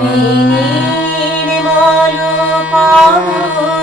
Mini malu paru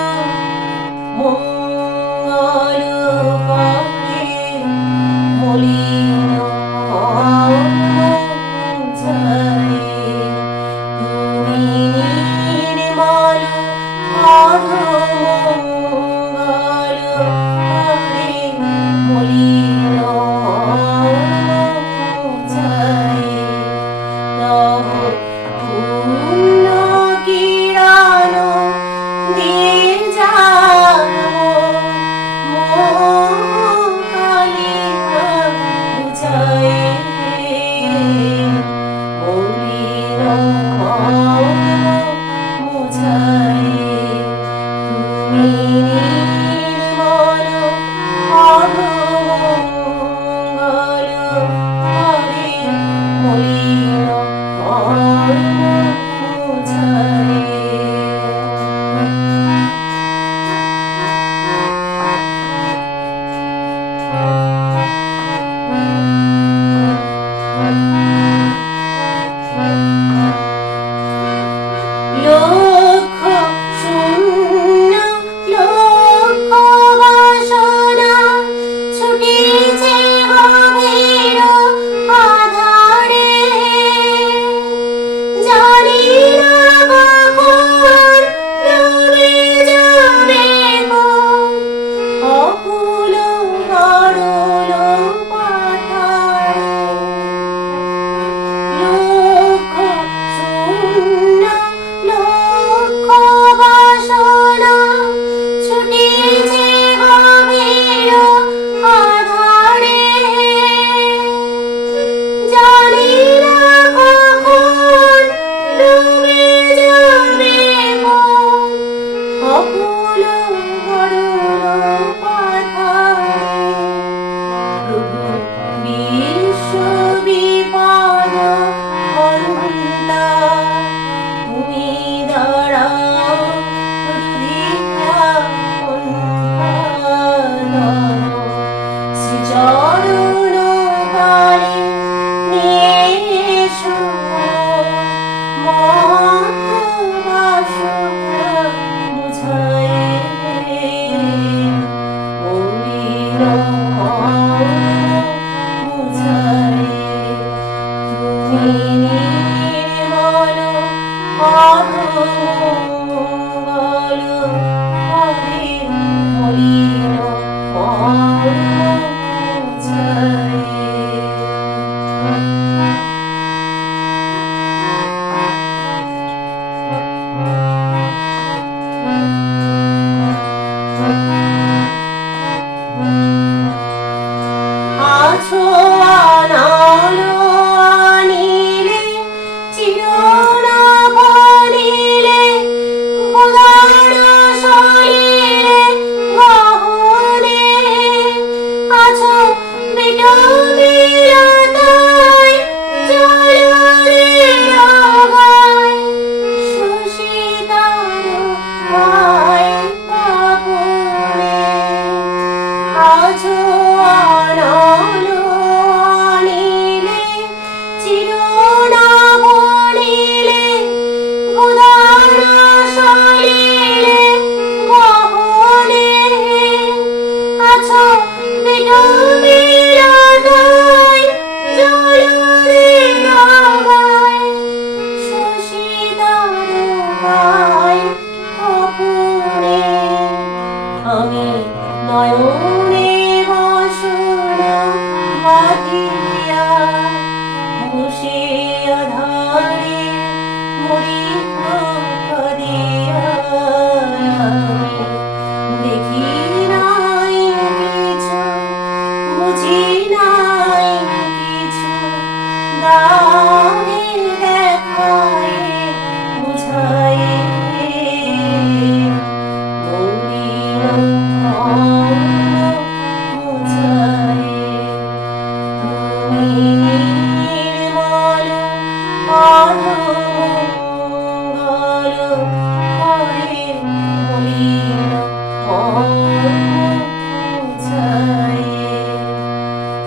Lo তুমি নির্মল solitude. সাজিয়া